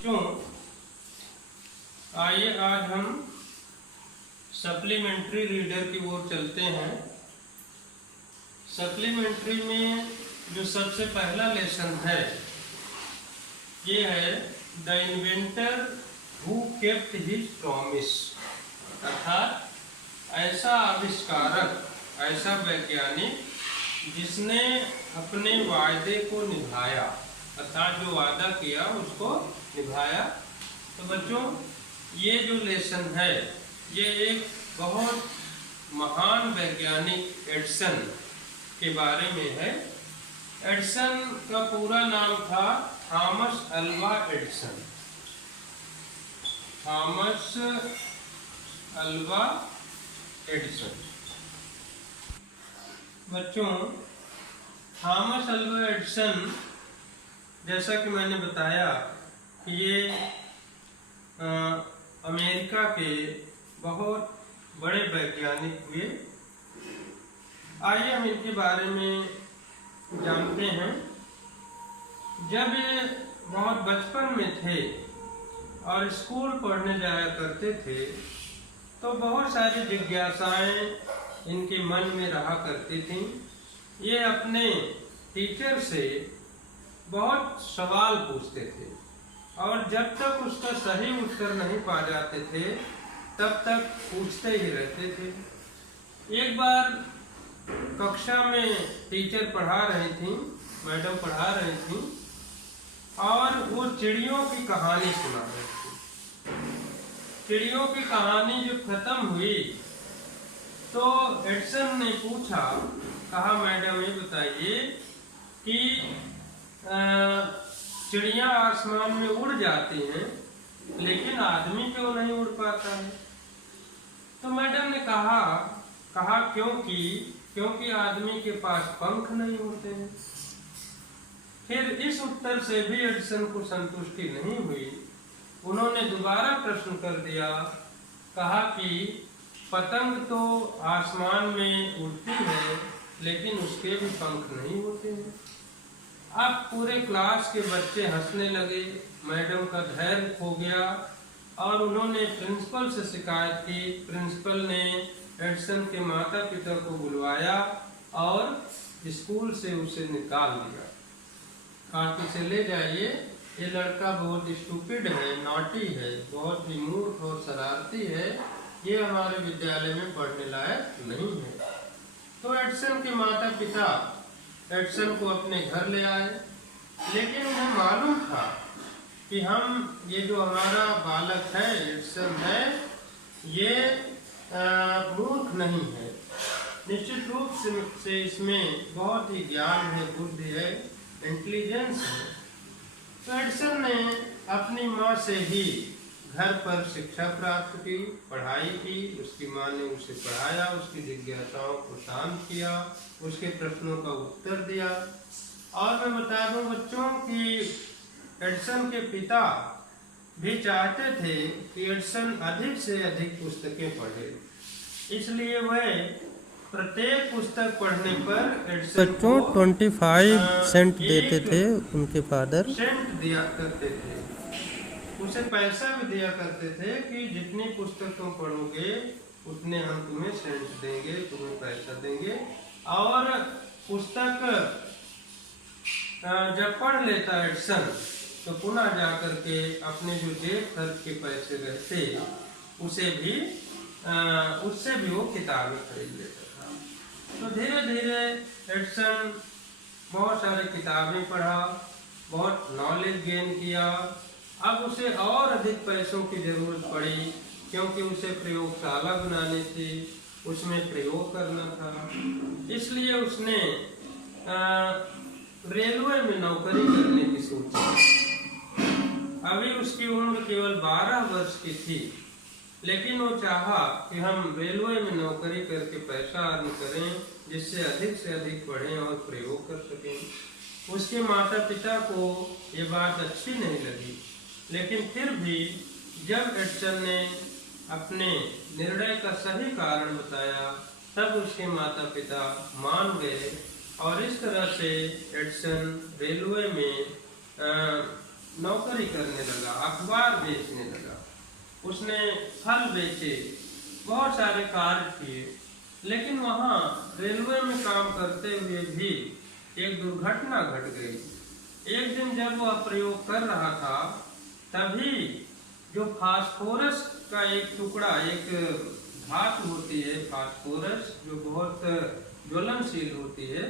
बच्चों, आइए आज हम सप्लीमेंट्री रीडर की ओर चलते हैं। सप्लीमेंट्री में जो सबसे पहला लेसन है ये है the inventor who kept his promise, अर्थात ऐसा आविष्कारक, ऐसा वैज्ञानिक जिसने अपने वायदे को निभाया, अर्थात जो वादा किया उसको निभाया। तो बच्चों, ये जो लेसन है ये एक बहुत महान वैज्ञानिक एडिसन के बारे में है। एडिसन का पूरा नाम था Thomas Alva Edison. Thomas Alva Edison. बच्चों, थॉमस अल्वा एडिसन, जैसा कि मैंने बताया कि ये अमेरिका के बहुत बड़े वैज्ञानिक हुए। आइए हम इनके बारे में जानते हैं। जब ये बहुत बचपन में थे और स्कूल पढ़ने जाया करते थे तो बहुत सारी जिज्ञासाएं इनके मन में रहा करती थीं। ये अपने टीचर से बहुत सवाल पूछते थे और जब तक उसका सही उत्तर नहीं पा जाते थे तब तक पूछते ही रहते थे। एक बार कक्षा में टीचर पढ़ा रही थी, मैडम पढ़ा रही थी और वो चिड़ियों की कहानी सुना रही थी। चिड़ियों की कहानी जब खत्म हुई तो एडिसन ने पूछा, कहा मैडम ये बताइए कि चिड़िया आसमान में उड़ जाती हैं लेकिन आदमी क्यों नहीं उड़ पाता है? तो मैडम ने कहा क्योंकि आदमी के पास पंख नहीं होते हैं। फिर इस उत्तर से भी एडिसन को संतुष्टि नहीं हुई। उन्होंने दोबारा प्रश्न कर दिया, कहा कि पतंग तो आसमान में उड़ती है लेकिन उसके भी पंख नहीं होते हैं। अब पूरे क्लास के बच्चे हंसने लगे, मैडम का धैर्य खो गया और उन्होंने प्रिंसिपल से शिकायत की। प्रिंसिपल ने एडिसन के माता पिता को बुलवाया और स्कूल से उसे निकाल दिया। कहा कि इसे ले जाइए, ये लड़का बहुत स्टूपिड है, नॉटी है, बहुत ही मूर्ख और शरारती है, ये हमारे विद्यालय में पढ़ने लायक नहीं है। तो एडिसन के माता पिता एडिसन को अपने घर ले आए, लेकिन उन्हें मालूम था कि ये जो हमारा बालक है, एडिसन है, ये मूर्ख नहीं है, निश्चित रूप से इसमें बहुत ही ज्ञान है, बुद्धि है, इंटेलिजेंस है। तो एडिसन ने अपनी माँ से ही घर पर शिक्षा प्राप्त की, पढ़ाई की। उसकी माँ ने उसे पढ़ाया, उसकी जिज्ञासाओं को शांत किया, उसके प्रश्नों का उत्तर दिया। और मैं बता दूं बच्चों कि एडिसन के पिता भी चाहते थे कि एडिसन अधिक से अधिक पुस्तकें पढ़े, इसलिए वह प्रत्येक पुस्तक पढ़ने पर एडिसन को 25 सेंट देते थे। उनके फादर सेंट दिया करते थे, उसे पैसा भी दिया करते थे कि जितनी पुस्तक तुम पढ़ोगे उतने हम तुम्हें सेंट देंगे, तुम्हें पैसा देंगे। और पुस्तक जब पढ़ लेता एडिसन तो पुनः जाकर के अपने जो जेब खर्च के पैसे रहते उससे भी वो किताबें खरीद लेता था। तो धीरे धीरे एडिसन बहुत सारी किताबें पढ़ा, बहुत नॉलेज गेन किया। अब उसे और अधिक पैसों की जरूरत पड़ी क्योंकि उसे प्रयोगशाला बनानी थी, उसमें प्रयोग करना था। इसलिए उसने रेलवे में नौकरी करने की सोची। अभी उसकी उम्र केवल 12 वर्ष की थी, लेकिन वो चाहा कि हम रेलवे में नौकरी करके पैसा अर्न करें जिससे अधिक से अधिक पढ़ें और प्रयोग कर सकें। उसके माता पिता को ये बात अच्छी नहीं लगी, लेकिन फिर भी जब एडिसन ने अपने निर्णय का सही कारण बताया तब उसके माता पिता मान गए और इस तरह से एडिसन रेलवे में नौकरी करने लगा, अखबार बेचने लगा, उसने फल बेचे, बहुत सारे कार्य किए। लेकिन वहाँ रेलवे में काम करते हुए भी एक दुर्घटना घट गई। एक दिन जब वह प्रयोग कर रहा था, तभी जो फास्फोरस का एक टुकड़ा, एक धातु होती है फास्फोरस, जो बहुत ज्वलनशील होती है,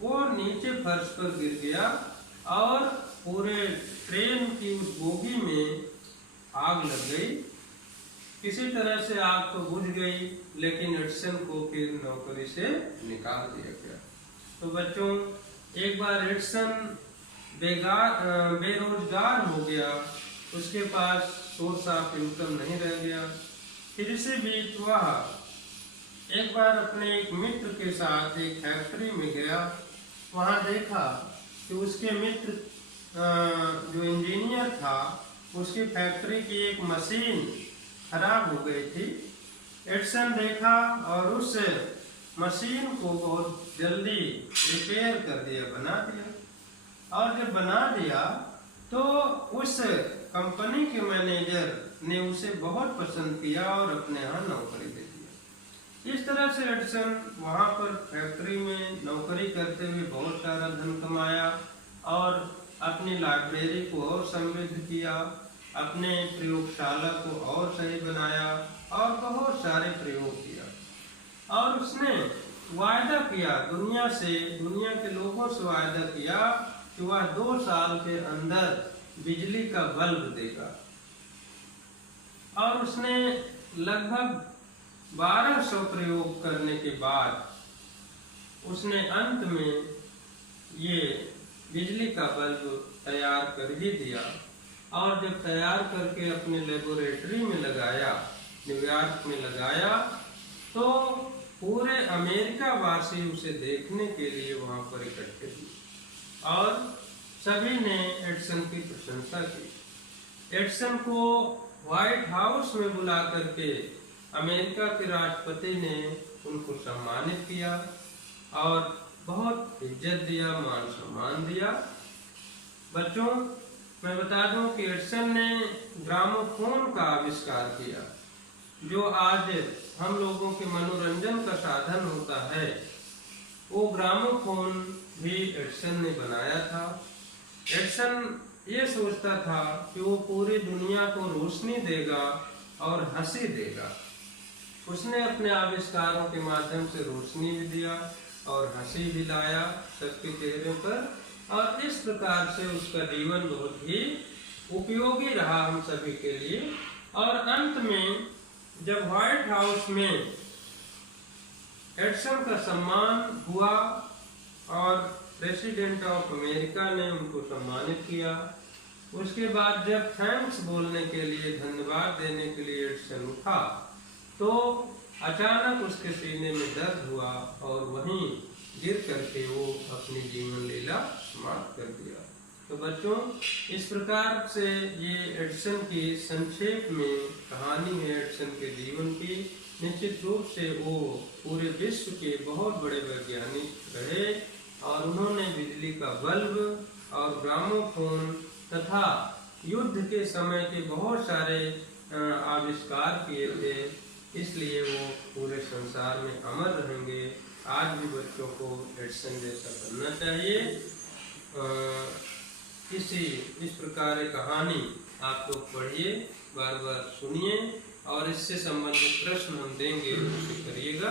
वो नीचे फर्श पर गिर गया और पूरे ट्रेन की उस बोगी में आग लग गई। किसी तरह से आग तो बुझ गई, लेकिन एडिसन को फिर नौकरी से निकाल दिया गया। तो बच्चों, एक बार एडिसन बेरोजगार हो गया, उसके पास सोर्स ऑफ इनकम नहीं रह गया। फिर इसी बीच वह एक बार अपने एक मित्र के साथ एक फैक्ट्री में गया। वहाँ देखा कि उसके मित्र जो इंजीनियर था, उसकी फैक्ट्री की एक मशीन खराब हो गई थी। एडिसन देखा और उस मशीन को बहुत जल्दी रिपेयर कर दिया, बना दिया। और जब बना दिया तो उस कंपनी के मैनेजर ने उसे बहुत पसंद किया और अपने यहाँ नौकरी दे दिया। इस तरह से एडिसन वहाँ पर फैक्ट्री में नौकरी करते हुए बहुत सारा धन कमाया और अपनी लाइब्रेरी को और समृद्ध किया, अपने प्रयोगशाला को और सही बनाया और बहुत सारे प्रयोग किया। और उसने वायदा किया दुनिया से, दुनिया के लोगों से वायदा किया कि वह 2 साल के अंदर बिजली का बल्ब देगा। और उसने लगभग 1200 प्रयोग करने के बाद उसने अंत में ये बिजली का बल्ब तैयार कर ही दिया। और जब तैयार करके अपने लेबोरेटरी में लगाया, न्यूयॉर्क में लगाया, तो पूरे अमेरिका वासी उसे देखने के लिए वहां पर इकट्ठे हुए और सभी ने एडिसन की प्रशंसा की। एडिसन को व्हाइट हाउस में बुला करके अमेरिका के राष्ट्रपति ने उनको सम्मानित किया और बहुत इज्जत दिया, मान सम्मान दिया। बच्चों, मैं बता दूं कि एडिसन ने ग्रामोफोन का आविष्कार किया, जो आज हम लोगों के मनोरंजन का साधन होता है। वो ग्रामोफोन भी एडिसन ने बनाया था। एडिसन ये सोचता था कि वो पूरी दुनिया को रोशनी देगा और हंसी देगा। उसने अपने आविष्कारों के माध्यम से रोशनी भी दिया और हंसी भी लाया सबके चेहरे पर, और इस प्रकार से उसका जीवन बहुत ही उपयोगी रहा हम सभी के लिए। और अंत में जब व्हाइट हाउस में एडिसन का सम्मान हुआ और प्रेसिडेंट ऑफ अमेरिका ने उनको सम्मानित किया, उसके बाद जब थैंक्स बोलने के लिए, धन्यवाद देने के लिए एडिसन उठा, तो अचानक उसके सीने में दर्द हुआ और वहीं गिर करके वो अपनी जीवन लीला समाप्त कर दिया। तो बच्चों, इस प्रकार से ये एडिसन की संक्षेप में कहानी है एडिसन के जीवन की। निश्चित रूप से वो पूरे विश्व के बहुत बड़े वैज्ञानिक रहे और उन्होंने बिजली का बल्ब और ग्रामोफोन तथा युद्ध के समय के बहुत सारे आविष्कार किए थे, इसलिए वो पूरे संसार में अमर रहेंगे। आज भी बच्चों को एडिसन जैसा बनना चाहिए। इस प्रकार की कहानी आप लोग पढ़िए, बार बार सुनिए और इससे संबंधित प्रश्न हम देंगे, उसे करिएगा।